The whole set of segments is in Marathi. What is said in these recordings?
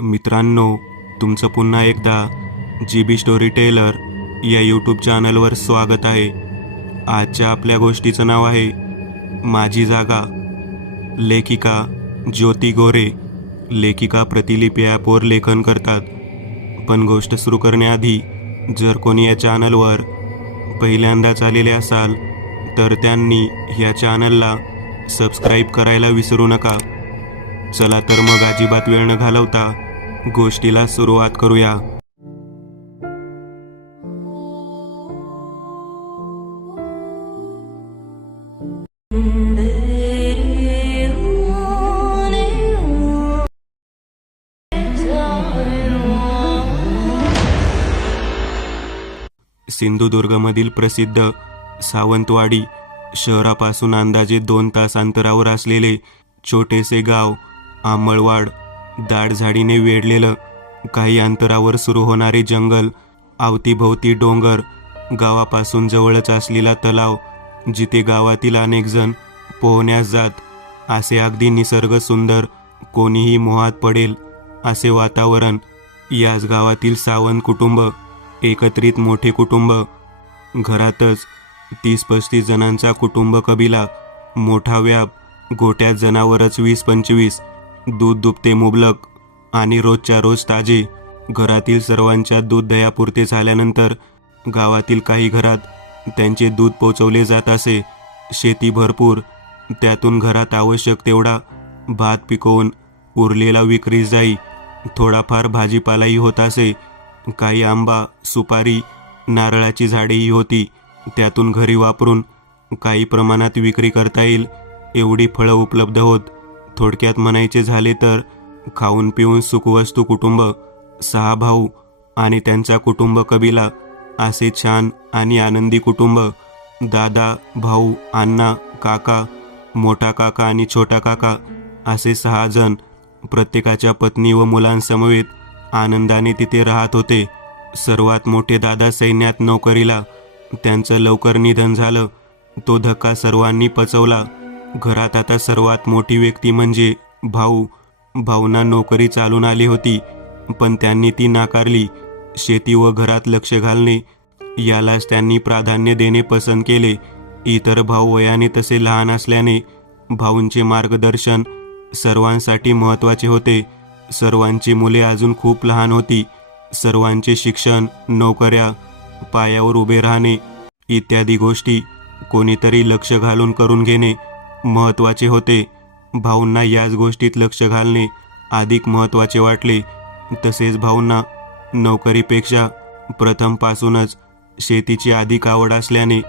मित्रांनो, तुमचं पुन्हा एकदा GB स्टोरी टेलर या यूट्यूब चॅनलवर स्वागत आहे. आजच्या आपल्या गोष्टीचं नाव आहे माझी जागा. लेखिका ज्योती गोरे. लेखिका प्रतिलिपी ॲपवर लेखन करतात. पण गोष्ट सुरू करण्याआधी जर कोणी या चॅनलवर पहिल्यांदाच आलेले असाल तर त्यांनी या चॅनलला सबस्क्राईब करायला विसरू नका. चला तर मग अजिबात वेळ न घालवता गोष्टीला सुरुवात करूया. सिंधुदुर्गमधील प्रसिद्ध सावंतवाडी शहरापासून अंदाजे 2 तास अंतरावर असलेले छोटेसे गाव आंबळवाड. दाट झाडीने वेढलेलं, काही अंतरावर सुरू होणारे जंगल, अवतीभोवती डोंगर, गावापासून जवळच असलेला तलाव जिथे गावातील अनेक जण पोहण्यास जात. असे अगदी निसर्ग सुंदर, कोणीही मोहात पडेल असे वातावरण. याच गावातील सावंत कुटुंब, एकत्रित मोठे कुटुंब. घरातच 30-35 जणांचा कुटुंब कबिला. मोठा व्याप, गोट्यात जनावरच 20-25. दूध दुभते मुबलक आणि रोजच्या रोज ताजे. घरातील सर्वांच्या दूध दह्यापुरते झाल्यानंतर गावातील काही घरात त्यांचे दूध पोचवले जात असे. शेती भरपूर, त्यातून घरात आवश्यक तेवढा भात पिकवून उरलेला विक्रीस जाई. थोडाफार भाजीपालाही होत असे. काही आंबा, सुपारी, नारळाची झाडेही होती. त्यातून घरी वापरून काही प्रमाणात विक्री करता येईल एवढी फळं उपलब्ध होत. थोडक्यात म्हणायचे झाले तर खाऊन पिऊन सुखवस्तू कुटुंब. 6 भाऊ आणि त्यांचा कुटुंब कबिला, असे छान आणि आनंदी कुटुंब. दादा, भाऊ, अण्णा, काका, मोठा काका आणि छोटा काका असे 6 जण प्रत्येकाच्या पत्नी व मुलांसमवेत आनंदाने तिथे राहत होते. सर्वात मोठे दादा सैन्यात नोकरीला. त्यांचं लवकर निधन झालं. तो धक्का सर्वांनी पचवला. घरात आता सर्वात मोठी व्यक्ती म्हणजे भाऊ. भाऊंना नोकरी चालून आली होती, पण त्यांनी ती नाकारली. शेती व घरात लक्ष घालणे यालाच त्यांनी प्राधान्य देणे पसंत केले. इतर भाऊ वयाने तसे लहान असल्याने भाऊंचे मार्गदर्शन सर्वांसाठी महत्त्वाचे होते. सर्वांची मुले अजून खूप लहान होती. सर्वांचे शिक्षण, नोकऱ्या, पायावर उभे राहणे इत्यादी गोष्टी कोणीतरी लक्ष घालून करून घेणे महत्त्वाचे होते. भाऊंना याच गोष्टीत लक्ष घालणे अधिक महत्त्वाचे वाटले. तसेच भाऊंना नोकरीपेक्षा प्रथमपासूनच शेतीची अधिक आवड असल्याने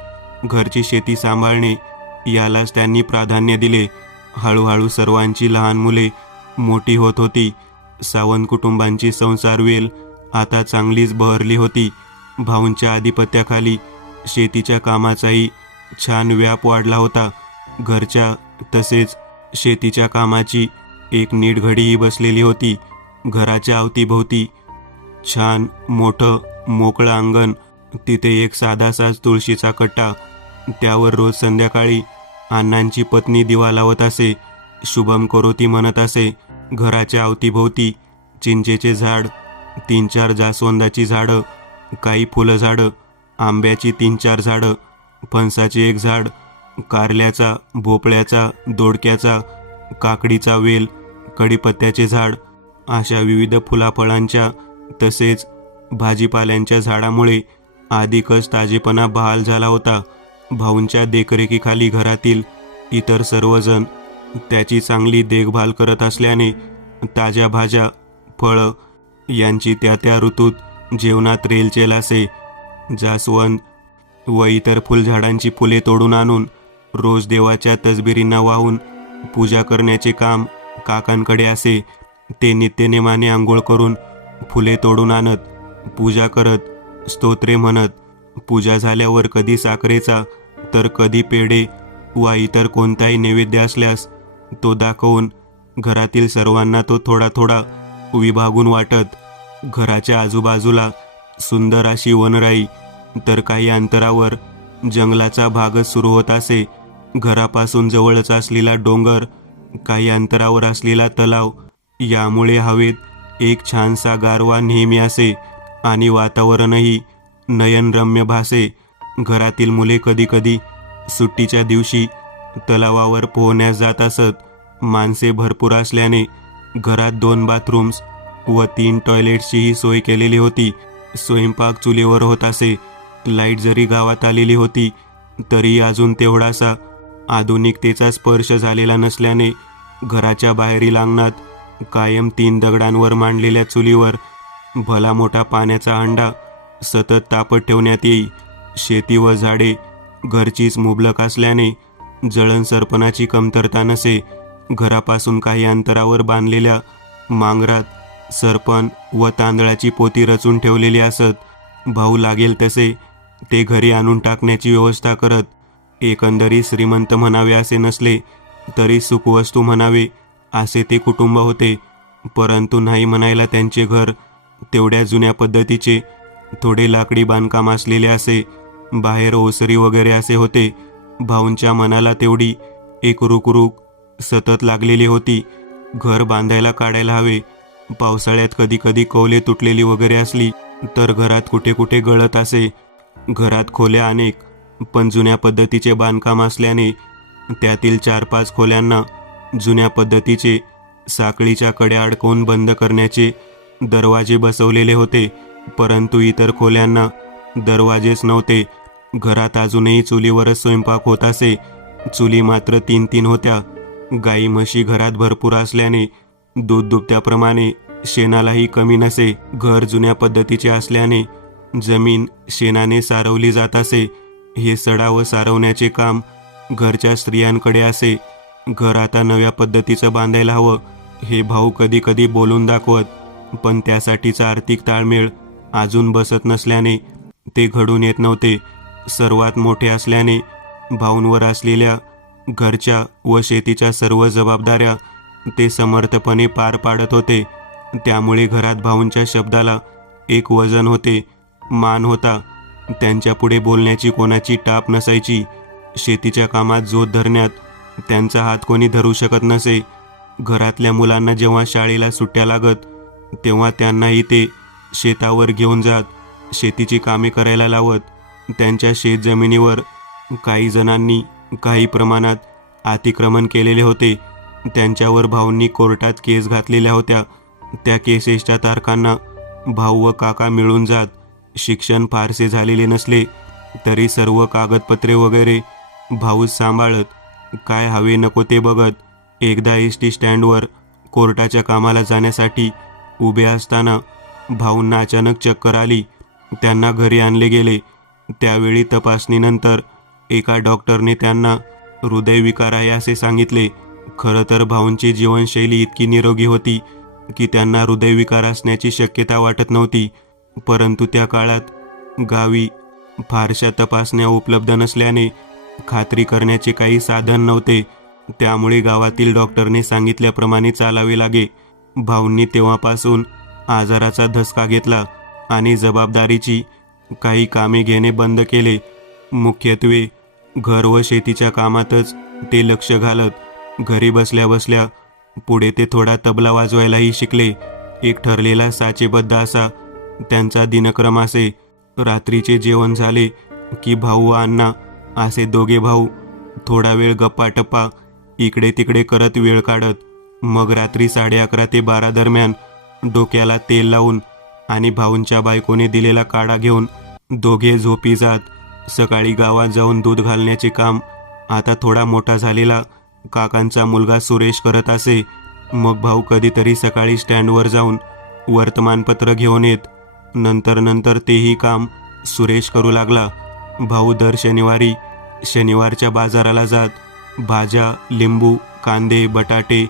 घरची शेती सांभाळणे यालाच त्यांनी प्राधान्य दिले. हळूहळू सर्वांची लहान मुले मोठी होत होती. सावंत कुटुंबांची संसार वेल आता चांगलीच बहरली होती. भाऊंच्या आधिपत्याखाली शेतीच्या कामाचाही छान व्याप वाढला होता. घरच्या तसेच शेतीच्या कामाची एक नीट घडीही बसलेली होती. घराच्या अवतीभोवती छान मोठं मोकळं अंगण, तिथे एक साधासाच तुळशीचा कट्टा. त्यावर रोज संध्याकाळी अण्णांची पत्नी दिवा लावत असे, शुभम करोती म्हणत असे. घराच्या अवतीभोवती चिंचेचे झाड, 3-4 जास्वंदाची झाडं, काही फुलं झाडं, आंब्याची 3-4 झाडं, फणसाचे 1 झाड, कारल्याचा, भोपळ्याचा, दोडक्याचा, काकडीचा वेल, कडीपत्त्याचे झाड, अशा विविध फुलाफळांच्या तसेच भाजीपाल्यांच्या झाडामुळे अधिकच ताजेपणा बहाल झाला होता. भाऊंच्या देखरेखीखाली घरातील इतर सर्वजण त्याची चांगली देखभाल करत असल्याने ताज्या भाज्या, फळं यांची त्या ऋतूत जेवणात रेलचेल असे. जास्वंद व इतर फुलझाडांची फुले तोडून आणून रोज देवाच्या तसबिरींना वाहून पूजा करण्याचे काम काकांकडे असे. ते नित्यनेमाने आंघोळ करून फुले तोडून आणत, पूजा करत, स्तोत्रे म्हणत. पूजा झाल्यावर कधी साखरेचा तर कधी पेढे वा इतर कोणताही नैवेद्य असल्यास तो दाखवून घरातील सर्वांना तो थोडा थोडा विभागून वाटत. घराच्या आजूबाजूला सुंदर अशी वनराई, तर काही अंतरावर जंगलाचा भागच सुरू होत असे. घरापासून जवळच असलेला डोंगर, काही अंतरावर असलेला तलाव यामुळे हवेत एक छानसा गारवा नेहमी असे आणि वातावरणही नयनरम्य भासे. घरातील मुले कधीकधी सुट्टीच्या दिवशी तलावावर पोहण्यास जात असत. माणसे भरपूर असल्याने घरात 2 बाथरूम्स व 3 टॉयलेट्सचीही सोय केलेली होती. स्वयंपाक चुलीवर होत असे. लाईट जरी गावात आलेली होती तरी अजून तेवढासा आधुनिकतेचा स्पर्श झालेला नसल्याने घराच्या बाहेरील अंगणात कायम 3 दगडांवर मांडलेल्या चुलीवर भला मोठा पाण्याचा हंडा सतत तापत ठेवण्यात येई. शेती व झाडे घरचीच मुबलक असल्याने जळणसरपणाची कमतरता नसे. घरापासून काही अंतरावर बांधलेल्या मांगरात सरपण व तांदळाची पोती रचून ठेवलेली असत. भाऊ लागेल तसे ते घरी आणून टाकण्याची व्यवस्था करत. एकंदरीत श्रीमंत म्हणावे असे नसले तरी सुखवस्तू म्हणावे असे ते कुटुंब होते. परंतु नाही म्हणायला त्यांचे घर तेवढ्या जुन्या पद्धतीचे थोडे लाकडी बांधकाम असलेले असे. बाहेर ओसरी वगैरे असे होते. भाऊंच्या मनाला तेवढी एक रुकरुक सतत लागलेली होती. घर बांधायला काढायला हवे. पावसाळ्यात कधीकधी कौले तुटलेली वगैरे असली तर घरात कुठे कुठे गळत असे. घरात खोल्या अनेक, पण जुन्या पद्धतीचे बांधकाम असल्याने त्यातील 4-5 खोल्यांना जुन्या पद्धतीचे साखळीच्या कड्या अडकवून बंद करण्याचे दरवाजे बसवलेले होते. परंतु इतर खोल्यांना दरवाजेच नव्हते. घरात अजूनही चुलीवरच स्वयंपाक होत असे. चुली मात्र 3-3 होत्या. गाई म्हशी घरात भरपूर असल्याने दूध दुभत्याप्रमाणे शेणालाही कमी नसे. घर जुन्या पद्धतीचे असल्याने जमीन शेणाने सारवली जात असे. हे सडा व सारवण्याचे काम घरच्या स्त्रियांकडे असे. घर आता नव्या पद्धतीचं बांधायला हवं हे भाऊ कधी कधी बोलून दाखवत, पण त्यासाठीचा आर्थिक ताळमेळ अजून बसत नसल्याने ते घडून येत नव्हते. सर्वात मोठे असल्याने भाऊंवर असलेल्या घरच्या व शेतीच्या सर्व जबाबदाऱ्या ते समर्थपणे पार पाडत होते. त्यामुळे घरात भाऊंच्या शब्दाला एक वजन होते, मान होता. त्यांच्यापुढे बोलण्याची कोणाची टाप नसायची. शेतीच्या कामात जोत धरण्यात त्यांचा हात कोणी धरू शकत नसे. घरातल्या मुलांना जेव्हा शाळेला सुट्ट्या लागत तेव्हा त्यांनाही ते शेतावर घेऊन जात. शेतीची कामे करायला लावत. त्यांच्या शेतजमिनीवर काही जणांनी काही प्रमाणात अतिक्रमण केलेले होते. त्यांच्यावर भाऊंनी कोर्टात केस घातलेल्या होत्या. त्या केसेसच्या तारखांना भाऊ व काका मिळून जात. शिक्षण फारसे झालेले नसले तरी सर्व कागदपत्रे वगैरे भाऊच सांभाळत. काय हवे नको ते बघत. एकदा एसटी स्टँडवर कोर्टाच्या कामाला जाण्यासाठी उभे असताना भाऊंना अचानक चक्कर आली. त्यांना घरी आणले गेले. त्यावेळी तपासणीनंतर एका डॉक्टरने त्यांना हृदयविकार आहे असे सांगितले. खरं तर भाऊंची जीवनशैली इतकी निरोगी होती की त्यांना हृदयविकार असण्याची शक्यता वाटत नव्हती. परंतु त्या काळात गावी फारशा तपासण्या उपलब्ध नसल्याने खात्री करण्याचे काही साधन नव्हते. त्यामुळे गावातील डॉक्टरने सांगितल्याप्रमाणे चालावे लागे. भाऊंनी तेव्हापासून आजाराचा धसका घेतला आणि जबाबदारीची काही कामे घेणे बंद केले. मुख्यत्वे घर व शेतीच्या कामातच ते लक्ष घालत. घरी बसल्या बसल्या पुढे ते थोडा तबला वाजवायलाही शिकले. एक ठरलेला साचेबद्ध असा त्यांचा दिनक्रम असे. रात्रीचे जेवण झाले की भाऊ व अण्णा असे दोघे भाऊ थोडा वेळ गप्पाटप्पा इकडे तिकडे करत वेळ काढत. मग रात्री 11:30 ते 12 दरम्यान डोक्याला तेल लावून आणि भाऊंच्या बायकोने दिलेला काढा घेऊन दोघे झोपी जात. सकाळी गावात जाऊन दूध घालण्याचे काम आता थोडा मोठा झालेला काकांचा मुलगा सुरेश करत असे. मग भाऊ कधीतरी सकाळी स्टँडवर जाऊन वर्तमानपत्र घेऊन येत. नंतर तेही काम सुरेश करू लागला. भाऊ दर शनिवारी शनिवारच्या बाजाराला जात. भाज्या, लिंबू, कांदे, बटाटे,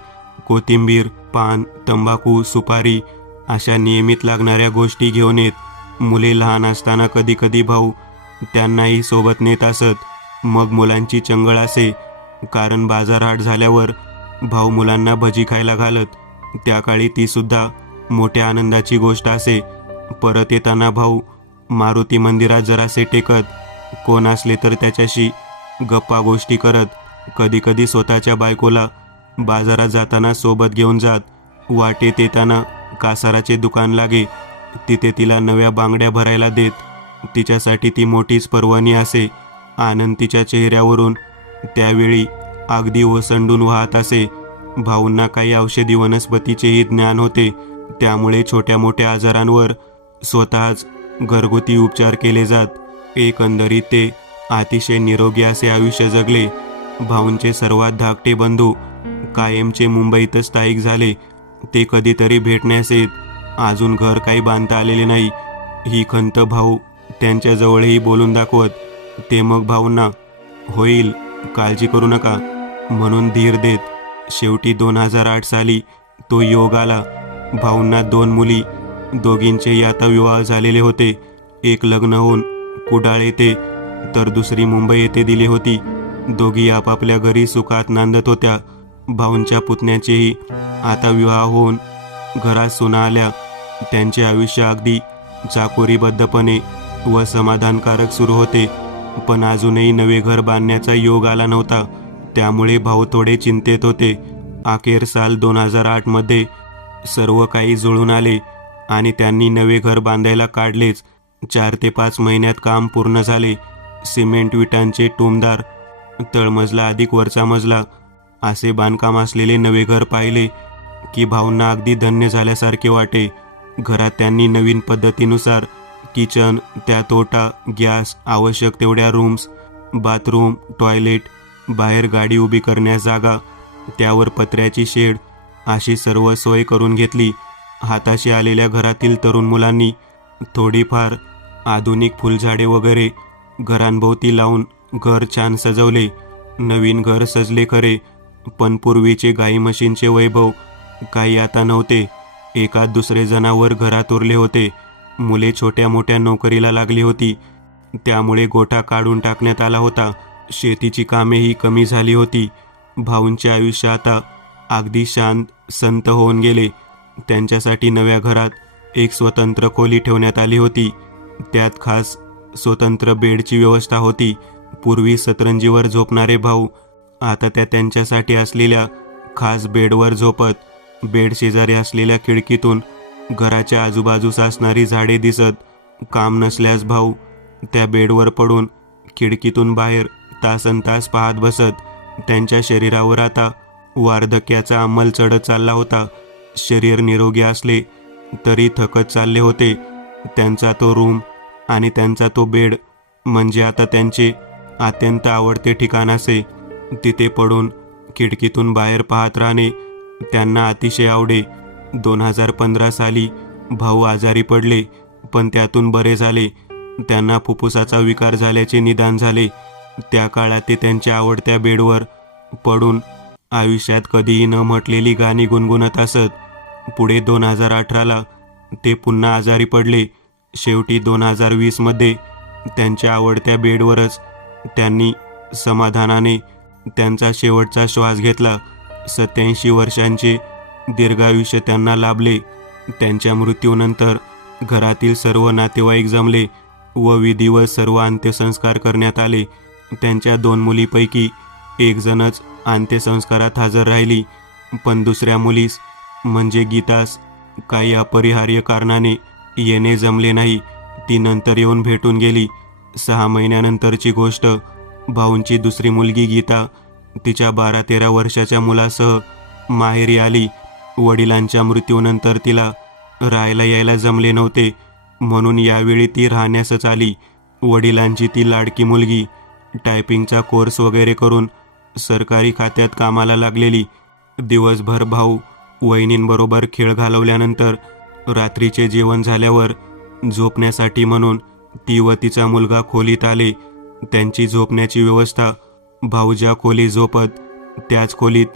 कोथिंबीर, पान, तंबाखू, सुपारी अशा नियमित लागणाऱ्या गोष्टी घेऊन येत. मुले लहान असताना कधी भाऊ त्यांनाही सोबत नेत असत. मग मुलांची चंगळ असे, कारण बाजारहाट झाल्यावर भाऊ मुलांना भजी खायला घालत. त्या काळी ती सुद्धा मोठ्या आनंदाची गोष्ट असे. परत येताना भाऊ मारुती मंदिरात जरासे टेकत. कोण असले तर त्याच्याशी गप्पा गोष्टी करत. कधी स्वतःच्या बायकोला बाजारात जाताना सोबत घेऊन जात. वाटेत येताना कासाराचे दुकान लागे. तिथे तिला नव्या बांगड्या भरायला देत. तिच्यासाठी ती मोठीच पर्वणी असे. आनंद तिच्या चेहऱ्यावरून त्यावेळी अगदी ओसंडून वाहत असे. भाऊंना काही औषधी वनस्पतीचेही ज्ञान होते, त्यामुळे छोट्या मोठ्या आजारांवर स्वतःच घरगुती उपचार केले जात. एकंदरीत ते अतिशय निरोगी असे आयुष्य जगले. भाऊंचे सर्वात धाकटे बंधू कायमचे मुंबईत स्थायिक झाले. ते कधीतरी भेटण्यास येत. अजून घर काही बांधता आलेले नाही ही खंत भाऊ त्यांच्याजवळही बोलून दाखवत. ते मग भाऊंना होईल, काळजी करू नका म्हणून धीर देत. शेवटी 2008 साली तो योग आला. भाऊंना 2 मुली, दोघींचेही आता विवाह झालेले होते. एक लग्न होऊन कुडाळ येथे तर दुसरी मुंबई येथे दिली होती. दोघी आपापल्या घरी सुखात नांदत होत्या. भाऊंच्या पुतण्याचेही आता विवाह होऊन घरात सुना आल्या. त्यांचे आयुष्य अगदी चाकोरीबद्धपणे व समाधानकारक सुरू होते. पण अजूनही नवे घर बांधण्याचा योग आला नव्हता. त्यामुळे भाऊ थोडे चिंतेत होते. अखेर साल 2008 मध्ये सर्व काही जुळून आले आणि त्यांनी नवे घर बांधायला काढलेच. 4 ते 5 महिन्यात काम पूर्ण झाले. सिमेंट विटांचे टुमदार, तळमजला अधिक वरचा मजला असे बांधकाम असलेले नवे घर पाहिले की भाऊंना अगदी धन्य झाल्यासारखे वाटे. घरात त्यांनी नवीन पद्धतीनुसार किचन, त्यात ओटा, गॅस, आवश्यक तेवढ्या रूम्स, बाथरूम, टॉयलेट, बाहेर गाडी उभी करण्यास जागा, त्यावर पत्र्याची शेड अशी सर्व सोय करून घेतली. हाताशी आलेल्या घरातील तरुण मुलांनी थोडीफार आधुनिक फुलझाडे वगैरे घरांभोवती लावून घर छान सजवले. नवीन घर सजले खरे, पण पूर्वीचे गाई म्हशींचे वैभव काही आता नव्हते. एकात दुसरे जनावर घरात उरले होते. मुले छोट्या मोठ्या नोकरीला लागली होती. त्यामुळे गोठा काढून टाकण्यात आला होता. शेतीची कामेही कमी झाली होती. भाऊंचे आयुष्य आता अगदी शांत संत होऊन गेले. त्यांच्यासाठी नव्या घरात एक स्वतंत्र खोली ठेवण्यात आली होती. त्यात खास स्वतंत्र बेडची व्यवस्था होती. पूर्वी सतरंजीवर झोपणारे भाऊ आता त्या त्यांच्यासाठी असलेल्या खास बेडवर झोपत. बेड शेजारी असलेल्या खिडकीतून घराच्या आजूबाजूस असणारी झाडे दिसत. काम नसल्यास भाऊ त्या बेडवर पडून खिडकीतून बाहेर तासनतास पाहत बसत. त्यांच्या शरीरावर आता वार्धक्याचा अंमल चढत चालला होता. शरीर निरोगी असले तरी थकत चालले होते. त्यांचा तो रूम आणि त्यांचा तो बेड म्हणजे आता त्यांचे अत्यंत आवडते ठिकाण असे. तिथे पडून खिडकीतून बाहेर पाहत राहणे त्यांना अतिशय आवडे. 2015 साली भाऊ आजारी पडले, पण त्यातून बरे झाले. त्यांना फुफ्फुसाचा विकार झाल्याचे निदान झाले. त्या काळात ते त्यांच्या आवडत्या बेडवर पडून आयुष्यात कधीही न म्हटलेली गाणी गुणगुणत असत. पुढे 2018ला ते पुन्हा आजारी पडले. शेवटी 2020 मध्ये त्यांच्या आवडत्या बेडवरच त्यांनी समाधानाने त्यांचा शेवटचा श्वास घेतला. 87 वर्षांचे दीर्घायुष्य त्यांना लाभले. त्यांच्या मृत्यूनंतर घरातील सर्व नातेवाईक जमले व विधिवत सर्व अंत्यसंस्कार करण्यात आले. त्यांच्या 2 मुलीपैकी एक जणच अंत्यसंस्कारात हजर राहिली, पण दुसऱ्या मुलीस म्हणजे गीतास काही अपरिहार्य कारणाने येणे जमले नाही. ती नंतर येऊन भेटून गेली. 6 महिन्यानंतरची गोष्ट. भाऊंची दुसरी मुलगी गीता तिच्या 12-13 वर्षाच्या मुलासह माहेरी आली. वडिलांच्या मृत्यूनंतर तिला राहायला यायला जमले नव्हते, म्हणून यावेळी ती राहण्यासच आली. वडिलांची ती लाडकी मुलगी टायपिंगचा कोर्स वगैरे करून सरकारी खात्यात कामाला लागलेली. दिवसभर भाऊ वहिनींबरोबर खेळ घालवल्यानंतर रात्रीचे जेवण झाल्यावर झोपण्यासाठी म्हणून ती व तिचा मुलगा खोलीत आले. त्यांची झोपण्याची व्यवस्था भाऊ ज्या खोलीत झोपत त्याच खोलीत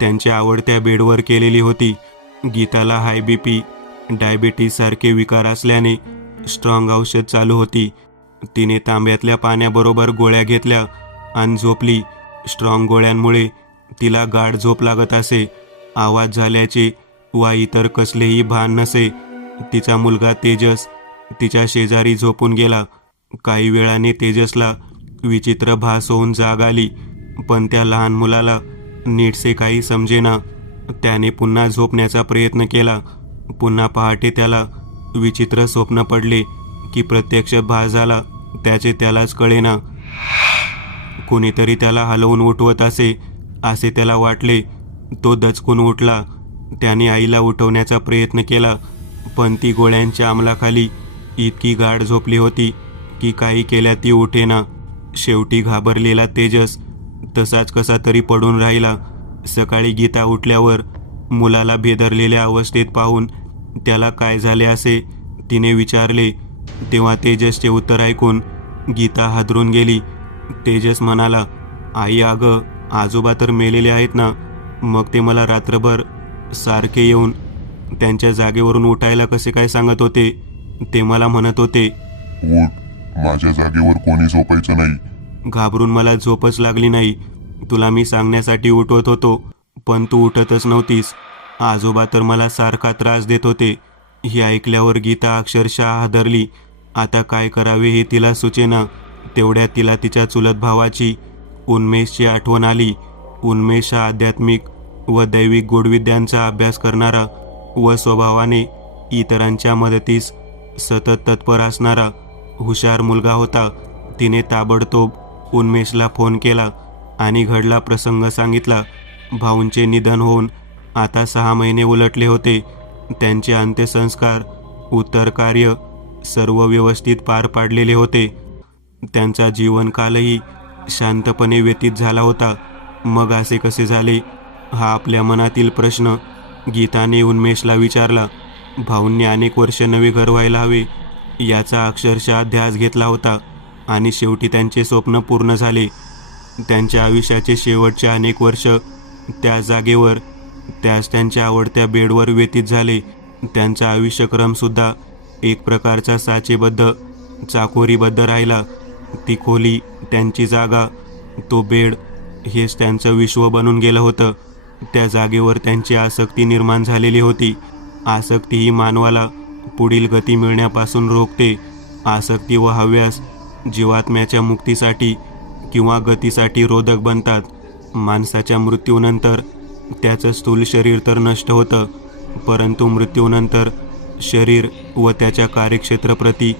त्यांच्या आवडत्या बेडवर केलेली होती. गीताला हाय BP, डायबिटीस सारखे विकार असल्याने स्ट्रॉंग औषध चालू होती. तिने तांब्यातल्या पाण्याबरोबर गोळ्या घेतल्या आणि झोपली. स्ट्रॉंग गोळ्यांमुळे तिला गाढ झोप लागत असे. आवाज झाल्याचे वा इतर कसलेही भान नसे. तिचा मुलगा तेजस तिच्या शेजारी झोपून गेला. काही वेळाने तेजसला विचित्र भास होऊन जाग आली, पण त्या लहान मुलाला नीटसे काही समजेना. त्याने पुन्हा झोपण्याचा प्रयत्न केला, पुन्हा पहाटे त्याला विचित्र स्वप्न पडले की प्रत्यक्ष भास झाला त्याचे त्यालाच कळेना. कोणीतरी त्याला हलवून उठवत असे त्याला वाटले. तो दचकून उठला. त्याने आईला उठवण्याचा प्रयत्न केला, पण ती गोळ्यांच्या अंमलाखाली इतकी गाढ झोपली होती की काही केल्या ती उठेना. शेवटी घाबरलेला तेजस तसाच कसा तरी पडून राहिला. सकाळी गीता उठल्यावर मुलाला भेदरलेल्या अवस्थेत पाहून त्याला काय झाले असे तिने विचारले. तेव्हा तेजसचे उत्तर ऐकून गीता हादरून गेली. तेजस म्हणाला, आई अगं, आजोबा तर मेलेले आहेत ना, मग ते मला रात्रभर सारखे येऊन त्यांच्या जागेवरून उठायला कसे काय सांगत होते. ते मला म्हणत होते, उठ, माझ्या जागेवर कोणी झोपायचं नाही. घाबरून मला झोपच लागली नाही. तुला मी सांगण्यासाठी उठवत होतो, पण तू उठतच नव्हतीस. आजोबा तर मला सारखा त्रास देत होते. हे ऐकल्यावर गीता अक्षरशः हादरली. आता काय करावे हे तिला सुचेना. तेवढ्यात तिला तिच्या चुलत भावाची उन्मेषची आठवण आली. उन्मेष हा आध्यात्मिक व दैविक गूढविद्यांचा अभ्यास करणारा व स्वभावाने इतरांच्या मदतीस सतत तत्पर असणारा हुशार मुलगा होता. तिने ताबडतोब उन्मेषला फोन केला आणि घडला प्रसंग सांगितला. भाऊंचे निधन होऊन आता 6 महिने उलटले होते. त्यांचे अंत्यसंस्कार, उत्तर कार्य सर्व व्यवस्थित पार पाडलेले होते. त्यांचा जीवनकालही शांतपणे व्यतीत झाला होता. मग असे कसे झाले हा आपल्या मनातील प्रश्न गीताने उन्मेषला विचारला. भाऊंनी अनेक वर्ष नवे घर व्हायला हवे याचा अक्षरशः ध्यास घेतला होता आणि शेवटी त्यांचे स्वप्न पूर्ण झाले. त्यांच्या आयुष्याचे शेवटचे अनेक वर्ष त्या जागेवर त्याच त्यांच्या आवडत्या बेडवर व्यतीत झाले. त्यांचा आयुष्यक्रमसुद्धा एक प्रकारचा साचेबद्ध चाकोरीबद्ध राहिला. ती खोली, त्यांची जागा, तो बेड हेच त्यांचं विश्व बनून गेलं होतं. त्या जागेवर त्यांची आसक्ती निर्माण झालेली होती. आसक्ती ही मानवाला पुढील गती मिळण्यापासून रोखते. आसक्ती व हव्यास जीवात्म्याच्या मुक्तीसाठी किंवा गतीसाठी रोधक बनतात. माणसाच्या मृत्यूनंतर त्याचं स्थूल शरीर तर नष्ट होतं, परंतु मृत्यूनंतर शरीर व त्याच्या कार्यक्षेत्राप्रती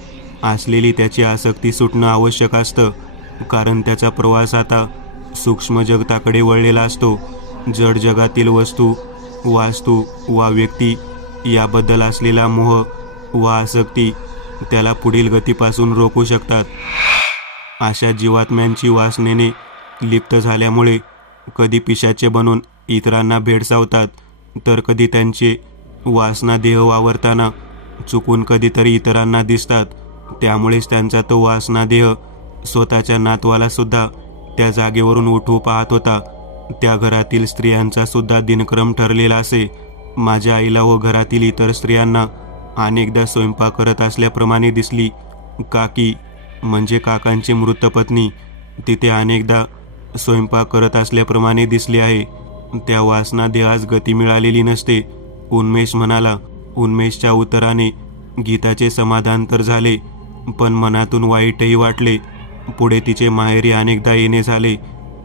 असलेली त्याची आसक्ती सुटणं आवश्यक असतं, कारण त्याचा प्रवास आता सूक्ष्म जगताकडे वळलेला असतो. जड जगातील वस्तू, वास्तू वा व्यक्ती याबद्दल असलेला मोह व आसक्ती त्याला पुढील गतीपासून रोखू शकतात. अशा जीवात्म्यांची वासनेने लिप्त झाल्यामुळे कधी पिशाचे बनून इतरांना भेडसावतात, तर कधी त्यांचे वासना देह वावरताना चुकून कधीतरी इतरांना दिसतात. त्यामुळेच त्यांचा तो वासना देह स्वतःच्या नातवाला सुद्धा त्या जागेवरून उठवू पाहत होता. त्या घरातील स्त्रियांचा सुद्धा दिनक्रम ठरलेला असे. माझ्या आईला व घरातील इतर स्त्रियांना अनेकदा स्वयंपाक करत असल्याप्रमाणे दिसली. काकी म्हणजे काकांची मृत पत्नी तिथे अनेकदा स्वयंपाक करत असल्याप्रमाणे दिसली आहे. त्या वासना देहास गती मिळालेली नसते, उन्मेष म्हणाला. उन्मेषच्या उत्तराने गीताचे समाधान तर झाले, पण मनातून वाईटही वाटले. पुढे तिचे माहेरी अनेकदा येणे झाले,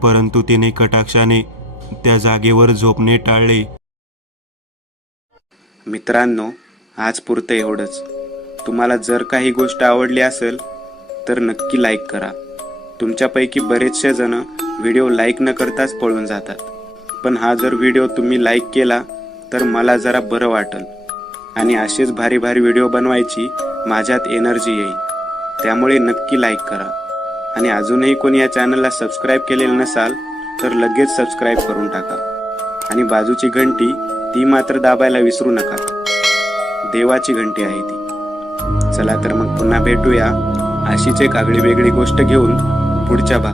परंतु तिने कटाक्षाने त्या जागेवर झोपणे टाळले. मित्रांनो, आज पुरतं एवढंच. तुम्हाला जर काही गोष्ट आवडली असेल तर नक्की लाईक करा. तुमच्यापैकी बरेचसे जण व्हिडिओ लाईक न करताच पळून जातात, पण हा जर व्हिडिओ तुम्ही लाईक केला तर मला जरा बरं वाटेल आणि असेच भारी भारी व्हिडिओ बनवायची माझ्यात एनर्जी येईल. त्यामुळे नक्की लाईक करा. आणि अजूनही कोणी या चॅनलला सबस्क्राईब केलेलं नसाल तर लगेच सबस्क्राईब करून टाका. आणि बाजूची घंटी ती मात्र दाबायला विसरू नका. देवाची घंटी आहे ती. चला तर मग पुन्हा भेटूया अशीच एक आगळी वेगळी गोष्ट घेऊन पुढच्या भागात.